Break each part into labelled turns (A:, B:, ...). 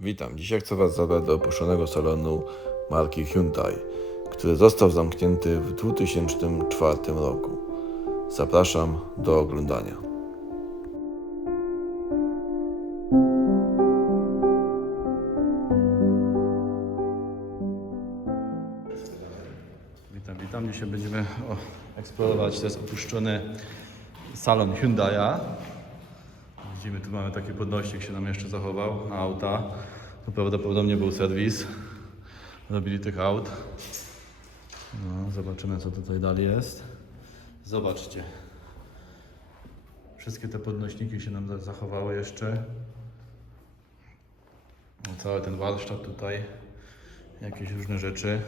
A: Witam. Dzisiaj chcę Was zabrać do opuszczonego salonu marki Hyundai, który został zamknięty w 2004 roku. Zapraszam do oglądania.
B: Witam, witam. Dzisiaj będziemy eksplorować. To jest opuszczony salon Hyundai'a. Widzimy, tu mamy taki podnośnik, się nam jeszcze zachował na auta. To prawdopodobnie był serwis. Robili tych aut. No, zobaczymy, co tutaj dalej jest. Zobaczcie. Wszystkie te podnośniki się nam za- zachowały jeszcze. No, cały ten warsztat tutaj. Jakieś różne rzeczy.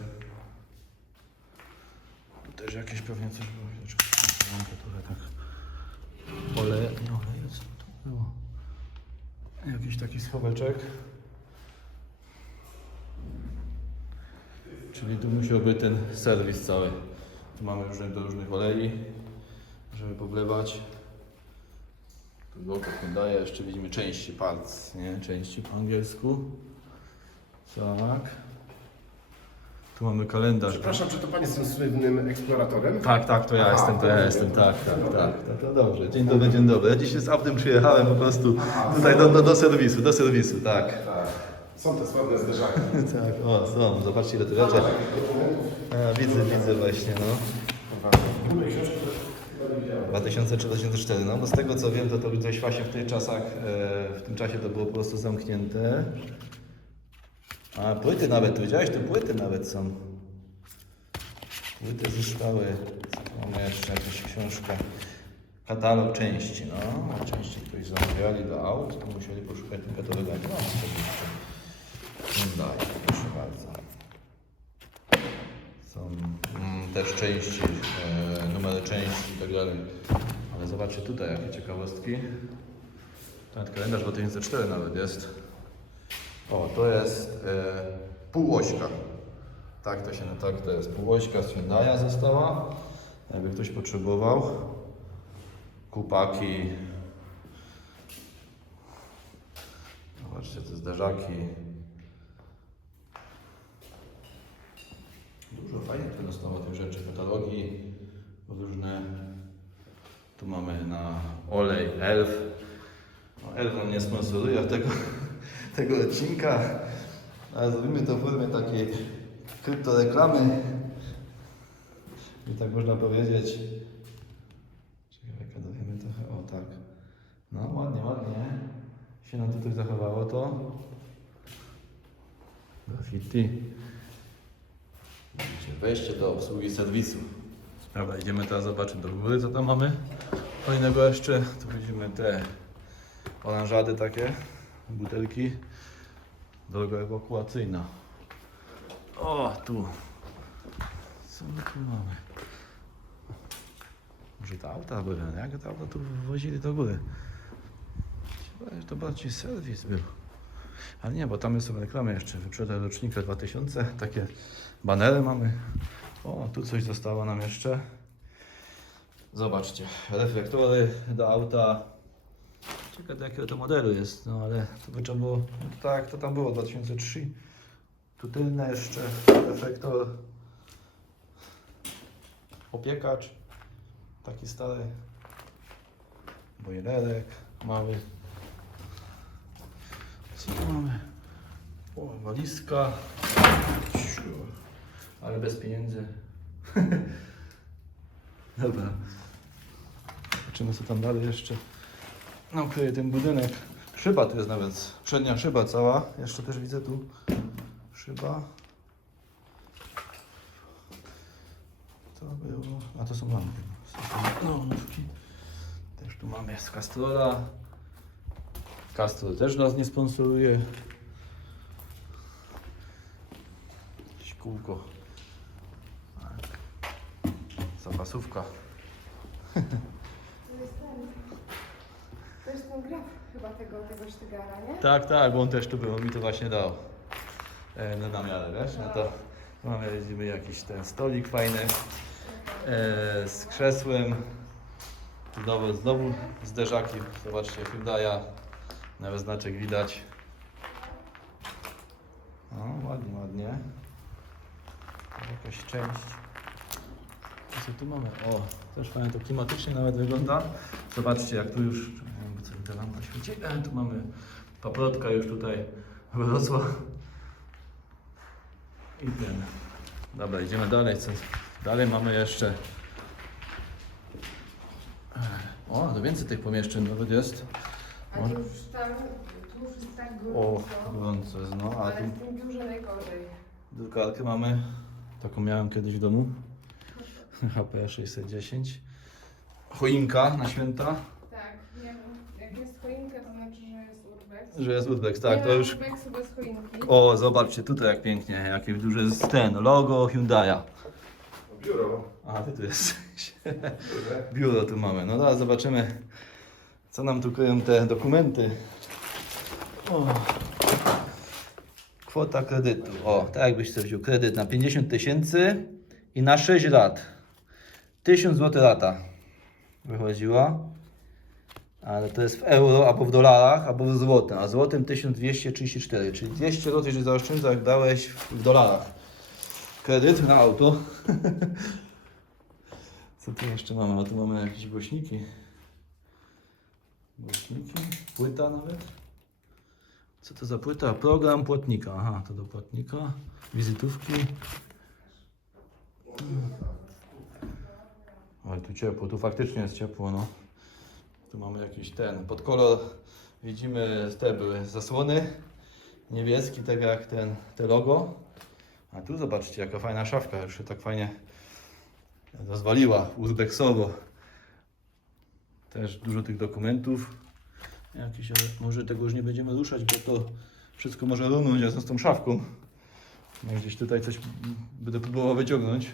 B: Tu też jakieś pewnie coś było. Trochę tak. Oleje, nie oleje, co to było? Jakiś taki schoweczek. Czyli tu musiał być ten serwis cały. Tu mamy różne do różnych olei, żeby powlewać. Tu logo daje, jeszcze widzimy części parts, nie? Części po angielsku. Tak. Tu mamy kalendarz.
C: Przepraszam, czy to Pan jest tym słynnym eksploratorem?
B: Tak, tak, to ja
C: Aha,
B: jestem, to ja jestem, tak, tak, tak. To, to dobrze, dzień dobry, dzień dobry. Ja dzisiaj z autem przyjechałem po prostu tutaj do, do, do serwisu, do serwisu, tak.
C: Tak. Są te sławne zderzaki.
B: Tak, o, są, zobaczcie ile tu rzeczy. A, widzę, widzę właśnie, no. 2003-2004, no bo z tego co wiem, to to coś właśnie w tych czasach, e, w tym czasie to było po prostu zamknięte. A płyty nawet, widziałeś, tu płyty nawet są. Płyty tu mamy jeszcze jakąś książkę? Katalog części, no. Części ktoś zamawiali do aut, to musieli poszukać katalogiem. No. Hyundai, proszę bardzo. Są mm, też części, e, numery części i tak dalej. Ale zobaczcie tutaj jakie ciekawostki. Ten kalendarz 2004 nawet jest. O, to jest e, półośka. Tak to się tak to jest. Półośka Hyundai'a została. Jakby ktoś potrzebował. Kupaki. Zobaczcie, te zderzaki. Dużo fajnych tu dostało tych rzeczy. Katalogi różne. Tu mamy na olej Elf. No, Elf nam nie sponsoruje tego, tego odcinka, ale zrobimy to w formie takiej kryptoreklamy. I tak można powiedzieć. Czekaj, dowiemy trochę. O tak. No ładnie, ładnie. Się nam tutaj zachowało to. Graffiti. Widzicie, wejście do obsługi serwisu. Dobra, idziemy teraz zobaczyć do góry, co tam mamy. Fajnego jeszcze. Tu widzimy te oranżady takie, butelki. Droga ewakuacyjna. O, tu. Co my tu mamy? Może to auta były, nie? jak to auta tu wozili do góry? Chyba, że to bardziej serwis był. Ale nie, bo tam jest reklamy jeszcze. Wyprzedaj rocznika 2000. Takie banery mamy. O, tu coś zostało nam jeszcze. Zobaczcie. Reflektory do auta. Ciekawe do jakiego to modelu jest, no ale to by trzeba było. No tak, to tam było 2003. Tu tylne jeszcze. Reflektor. Opiekacz. Taki stary. Boilerek mały. Co tu mamy? O, walizka. Ale bez pieniędzy. Dobra. Zobaczymy co tam dalej jeszcze. No, kryje ten budynek. Szyba tu jest nawet. Przednia szyba cała. Jeszcze też widzę tu szyba. To było. A to są lampy. Lampki. Też tu mamy z Castrola. Castrol też nas nie sponsoruje. Jakieś kółko. Tak. Zapasówka.
D: To jest ten. To jest ten graf chyba tego, tego sztygara, nie?
B: Tak, tak, bo on też tu był, on mi to właśnie dał. E, na namiarę, wiesz? No to mamy widzimy jakiś ten stolik fajny e, z krzesłem. Znowu, znowu zderzaki, zobaczcie, Hyundai'a. Nawet znaczek widać. ładnie, ładnie. Jakaś część. Co tu mamy? O, też fajnie to klimatycznie nawet wygląda. Zobaczcie jak tu już, co mi ta lampa świeci. E, tu mamy paprotka już tutaj wyrosła. I ten. Dobra, idziemy dalej. Co? Dalej mamy jeszcze. O, to więcej tych pomieszczeń nawet jest.
D: A
B: O.
D: tu już tam, tu już jest tak
B: O,
D: gorąco.
B: gorąco jest, no. A
D: Ale
B: tu
D: w tym biurze najgorzej.
B: drukarkę mamy. Taką miałem kiedyś w domu. HP 610. Choinka na święta.
D: Tak, nie wiem. Jak jest choinka, to znaczy, że jest urbex.
B: Że jest Urbex, tak,
D: nie
B: to już.
D: urbexu bez choinki.
B: O, zobaczcie tutaj jak pięknie, jakie duże jest ten logo Hyundai'a.
C: Biuro.
B: A ty tu jesteś. Biuro tu mamy. No teraz zobaczymy, co nam tu kryją te dokumenty. O. Kwota kredytu. O, tak jakbyś sobie wziął kredyt na 50 tysięcy i na 6 lat. 1000 zł rata wychodziła. Ale to jest w euro, albo w dolarach, albo w złotym. A złotym 1234, czyli 200 zł, jeżeli zaoszczędza, jak dałeś w dolarach. Kredyt na auto. Co tu jeszcze mamy? A tu mamy jakieś głośniki. Głośniki, płyta nawet. Co to za płyta? Program płatnika. Aha, to do płatnika. Wizytówki. Oj, tu ciepło, tu faktycznie jest ciepło, no. Tu mamy jakiś ten, pod kolor widzimy te były zasłony. Niebieski, tak jak ten, te logo. A tu zobaczcie, jaka fajna szafka, już się tak fajnie rozwaliła urbexowo. Też dużo tych dokumentów. Jakieś, może tego już nie będziemy ruszać, bo to wszystko może runąć razem z tą szafką. Ja gdzieś tutaj coś będę próbował wyciągnąć.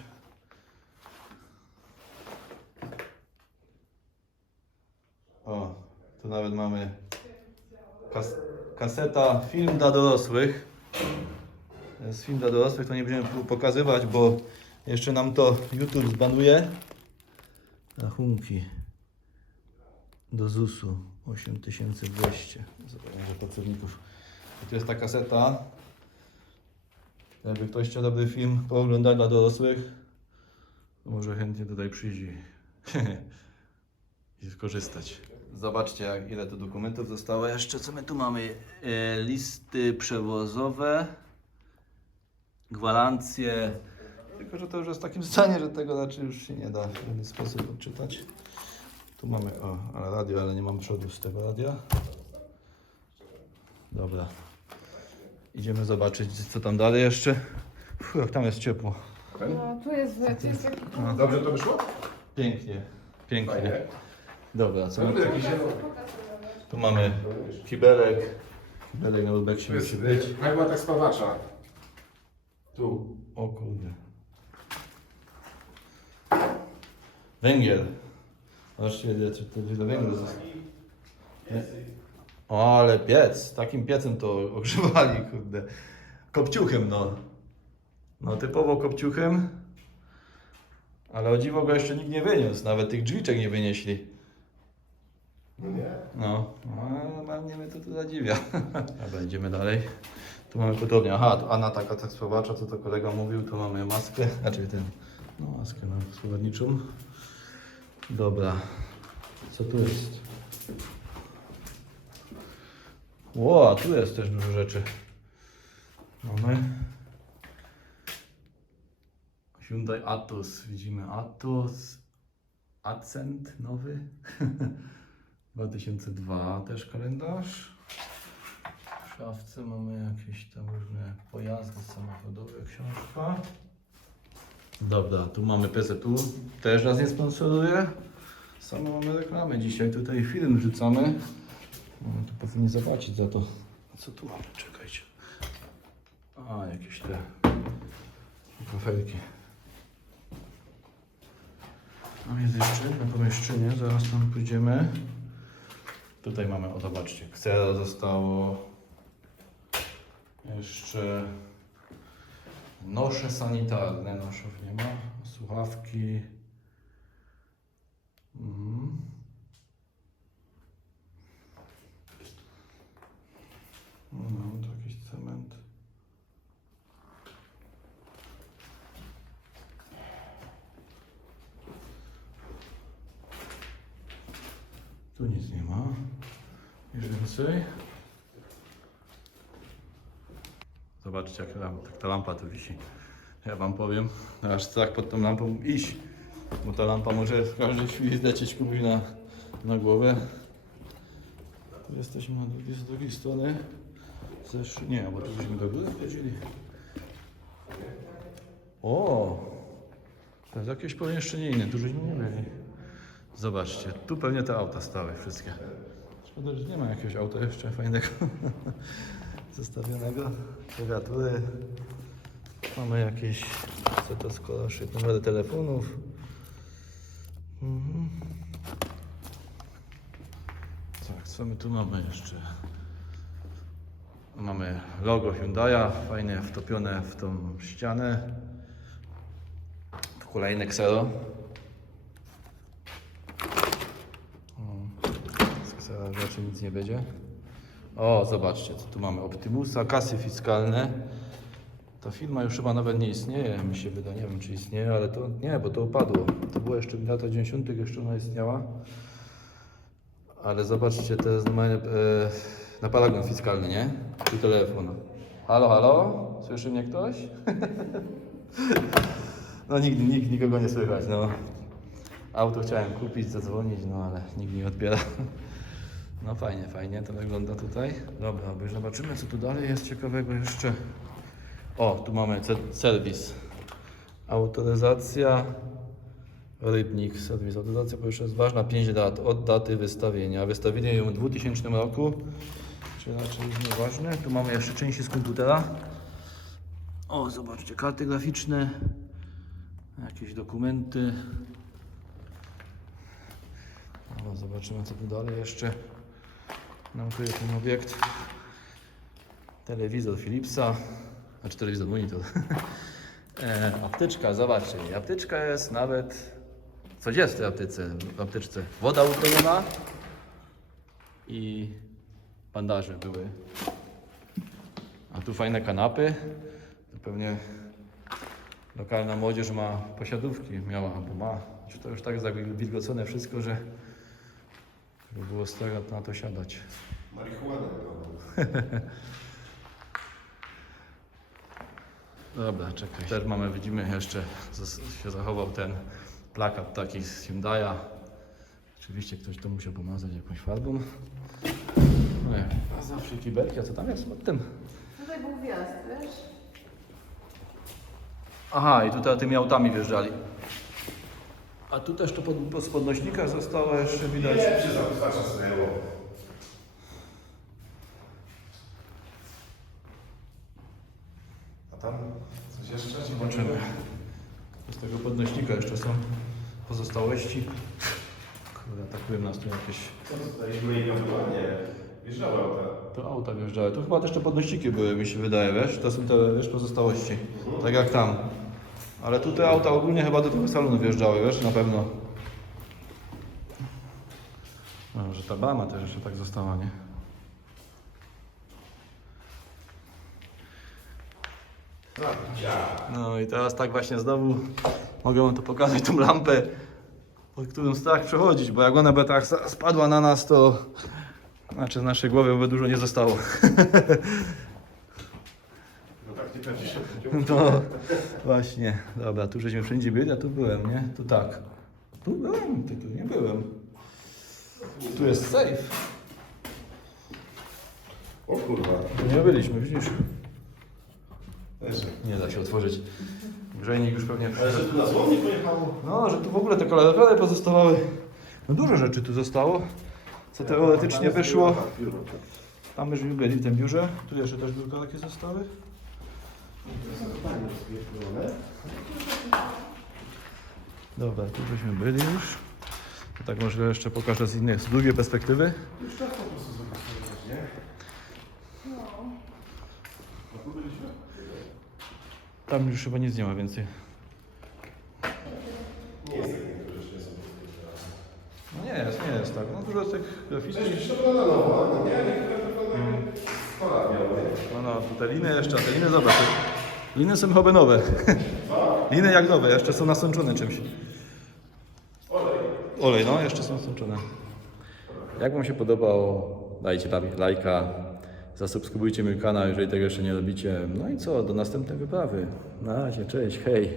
B: O, tu nawet mamy kas kaseta film dla dorosłych. To jest film dla dorosłych, to nie będziemy pokazywać, bo jeszcze nam to YouTube zbanuje. Rachunki do ZUS-u 8200. Zobaczmy, że pracowników. I to jest ta kaseta. Jakby ktoś chciał dobry film pooglądać dla dorosłych, to może chętnie tutaj przyjdzie i skorzystać. Zobaczcie, jak, ile tu dokumentów zostało jeszcze. Co my tu mamy? E, listy przewozowe, gwarancje. Tylko, że to już jest w takim stanie, że tego raczej już się nie da w żaden sposób odczytać. Tu mamy, o, ale radio, ale nie mam przodu z tego radia. Dobra. Idziemy zobaczyć, co tam dalej jeszcze. Uf, jak tam jest ciepło.
D: No, tu jest, tu jest taki
B: A.
C: Dobrze to wyszło?
B: Pięknie, pięknie.
C: Fajnie.
B: Dobra, co my
C: to jakiś zielony.
B: tu mamy? Kibelek. Kibelek na Lubeksie musi być.
C: Nagła tak spawacza. Tu.
B: O kurde. Węgiel. Zobaczcie, ile czy to ile węgla zostało. O, ale piec. Takim piecem to ogrzewali, kurde. Kopciuchem, no. No, typowo kopciuchem. Ale o dziwo go jeszcze nikt nie wyniósł. Nawet tych drzwiczek nie wynieśli.
C: No nie.
B: No, no normalnie mnie to tu zadziwia. Dobra, idziemy dalej. Tu mamy podobnie. Aha, tu Anna taka tak sprawacza, co to kolega mówił. Tu mamy maskę, znaczy ten, no maskę no, słowniczą. Dobra, co tu jest? Ło, tu jest też dużo rzeczy. Mamy Hyundai Atos, widzimy Atos, Accent nowy. 2002 też kalendarz. W szafce mamy jakieś tam różne pojazdy samochodowe, książka. Dobra, tu mamy PZU, też nas nie sponsoruje. Same mamy reklamy dzisiaj, tutaj film wrzucamy. Tu powinni zapłacić za to. Co tu mamy? Czekajcie. A, jakieś te kafelki. Mam jest jeszcze na pomieszczenie, zaraz tam pójdziemy. Tutaj mamy, o zobaczcie, ksero zostało jeszcze nosze sanitarne, noszów nie ma, słuchawki. Mhm. No, to jakiś cement. Tu nic nie ma więcej. Zobaczcie, jak, jak ta lampa tu wisi. Ja wam powiem, aż strach pod tą lampą iść. Bo ta lampa może w każdej chwili zlecieć kubi na, na głowę. Tu jesteśmy z drugiej strony. Zesz... Nie, bo tu żeśmy do góry wchodzili. O! To jest jakieś pomieszczenie inne, tu żeśmy nie byli. Zobaczcie, tu pewnie te auta stały wszystkie. Szkoda, że nie ma jakiegoś auta jeszcze fajnego zostawionego. Klawiatury. Mamy jakieś, co to koloszy, numery telefonów. Mhm. Tak, co my tu mamy jeszcze? Mamy logo Hyundai'a, fajnie wtopione w tą ścianę. Kolejne Xero. Xera raczej nic nie będzie. O, zobaczcie, co tu mamy. Optimusa, kasy fiskalne. Ta firma już chyba nawet nie istnieje, mi się wydaje. Nie wiem, czy istnieje, ale to nie, bo to upadło. To było jeszcze w latach 90. jeszcze ona istniała. Ale zobaczcie, to jest normalnie e, na paragon fiskalny, nie? Tu telefon. Halo, halo? Słyszy mnie ktoś? no nikt, nikt, nikogo nie słychać, no. Auto chciałem kupić, zadzwonić, no ale nikt nie odbiera. No fajnie, fajnie to wygląda tutaj. Dobra, bo już zobaczymy co tu dalej jest ciekawego jeszcze. O, tu mamy serwis. Autoryzacja. Rybnik, serwis. Autoryzacja po jest ważna 5 lat od daty wystawienia. Wystawili ją w 2000 roku, czyli raczej nieważne. Tu mamy jeszcze części z komputera. O, zobaczcie, karty graficzne, jakieś dokumenty. No, zobaczymy co tu dalej jeszcze. Nam tu jest ten obiekt. Telewizor Philipsa, znaczy telewizor monitor. e, apteczka, zobaczcie, apteczka jest nawet, coś jest w tej aptece, w apteczce. Woda utleniona i bandaże były. A tu fajne kanapy. To pewnie lokalna młodzież ma posiadówki, miała albo ma. Czy to już tak zawilgocone wszystko, że żeby było strach na to siadać.
C: Marihuana.
B: Dobra, czekaj. Też mamy, widzimy jeszcze, się zachował ten plakat taki z Hyundai'a. Oczywiście ktoś to musiał pomazać jakąś farbą. No jak, a zawsze kibelki, a co tam jest pod tym?
D: Tutaj był wjazd, wiesz?
B: Aha, i tutaj tymi autami wjeżdżali. A tu też to pod, z podnośnika zostało jeszcze widać.
C: Nie, się zaczasnęło. A tam coś jeszcze?
B: Zobaczymy. Z tego podnośnika jeszcze są pozostałości. Kurde, atakują nas tu jakieś
C: Co tutaj była? Nie. Wjeżdżała ta.
B: To auta wjeżdżały. Tu chyba też te podnośniki były, mi się wydaje, wiesz? To są te, wiesz, pozostałości. Tak jak tam. Ale tu te auta ogólnie chyba do tego salonu wjeżdżały, wiesz, na pewno. No, że ta brama też jeszcze tak została, nie? No i teraz tak właśnie znowu mogę wam tu pokazać tą lampę, pod którą strach przechodzić, bo jak ona by tak spadła na nas, to znaczy z naszej głowy by dużo nie zostało.
C: No
B: właśnie, dobra, tu żeśmy wszędzie byli, a tu byłem, nie? Tu tak. Tu byłem, ty tu nie byłem. Tu jest safe.
C: O kurwa.
B: Tu nie byliśmy, widzisz? Nie da się otworzyć. Grzejnik już pewnie
C: Ale że tu na pojechało?
B: No, że tu w ogóle te kaloryfery pozostawały. No dużo rzeczy tu zostało, co teoretycznie wyszło. Tam myśmy byli w tym biurze. Tu jeszcze też biurka takie zostały. Dobra, tu żeśmy byli już. To tak może jeszcze pokażę z innej, z drugiej perspektywy.
C: Już tak po prostu zobaczyłeś, nie?
D: No.
C: A tu byliśmy?
B: Tam już chyba nic nie ma więcej.
C: Nie jest tak niektóre rzeczy są
B: No nie jest, nie jest tak. No dużo tych graficznych.
C: Część no nie? Niektóre tylko na 100 lat miały, nie?
B: No, no, te liny jeszcze, te liny zobacz. Liny są chyba nowe. Liny jak nowe, jeszcze są nasączone czymś.
C: Olej.
B: Olej, no, jeszcze są sączone. Jak Wam się podobał dajcie la- lajka, zasubskrybujcie mój kanał, jeżeli tego jeszcze nie robicie. No i co, do następnej wyprawy. Na razie, cześć, hej.